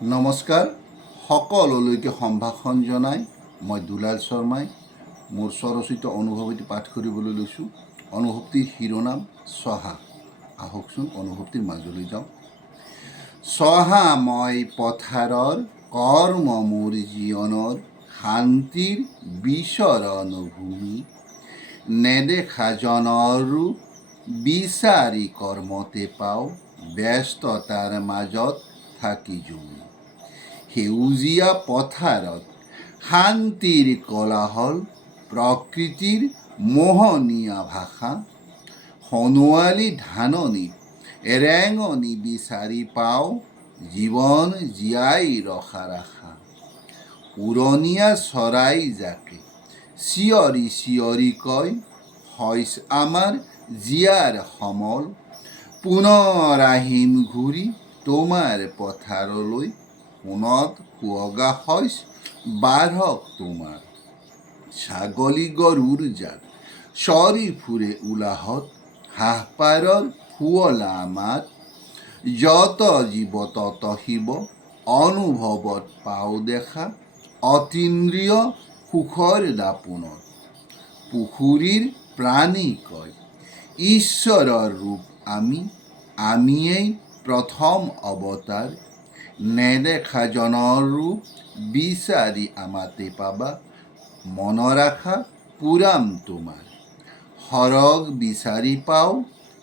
নমস্কাৰ, সকলোলৈকে সম্ভাষণ জনাই মই দুলাল শৰ্মাই মোৰ স্বৰচিত অনুভৱ পাঠ কৰিবলৈ লৈছোঁ। অনুভৱটিৰ শিৰোনাম চহা। আহকচোন অনুভৱটিৰ মাজলৈ যাওঁ। চহা মই পথাৰৰ কৰ্ম মোৰ জীৱনৰ শান্তিৰ বিচৰণ ভূমি, নেদেখা জনৰো বিচাৰি কৰ্মতে পাওঁ ব্যস্ততাৰ মাজত থাকি জুমি। সেউজীয়া পথাৰত শান্তিৰ কোলাহল, প্ৰকৃতিৰ মোহনীয়া ভাষা, সোণোৱালী ধাননিত ৰেঙনি বিচাৰি পাওঁ জীৱন জীয়াই ৰখাৰ আশা। উৰণীয়া চৰাই জাকে চিঞৰি চিঞৰি কয়, শইচ আমাৰ জীয়াৰ সমল, পুনৰ আহিম ঘূৰি তোমাৰ পথাৰলৈ, সোণত সুৱগা শইচ বাঢ়ক তোমাৰ। ছাগলী গৰুৰ জাক চৰি ফুৰে উলাহত, হাঁহপাৰৰ শুৱলা মাত, যত জীৱ তত শিৱ অনুভৱত পাওঁ দেখা, অতীন্দ্ৰিয় সুখৰ দাপোনত। পুখুৰীৰ প্ৰাণী কয়, ঈশ্বৰৰ ৰূপ আমিয়েই প্ৰথম অৱতাৰ, নেদেখা জনৰো বিচাৰি আমাতে পাবা, মনৰ আশা পূৰাম তোমাৰ। সৰগ বিচাৰি পাওঁ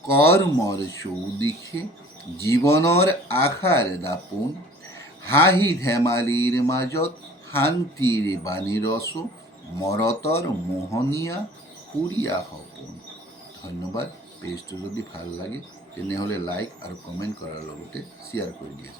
কৰ্মৰ চৌদিশে, জীৱনৰ আশাৰ দাপোন, হাঁহি ধেমালিৰ মাজত শান্তিৰ বাণী ৰচো, মৰতৰ মোহনীয়া সুৰীয়া সপোন। ধন্যবাদ। পেজটো যদি ভাল লাগে তেনেহ'লে লাইক আৰু কমেণ্ট কৰাৰ লগতে শ্বেয়াৰ কৰি দিয়ে।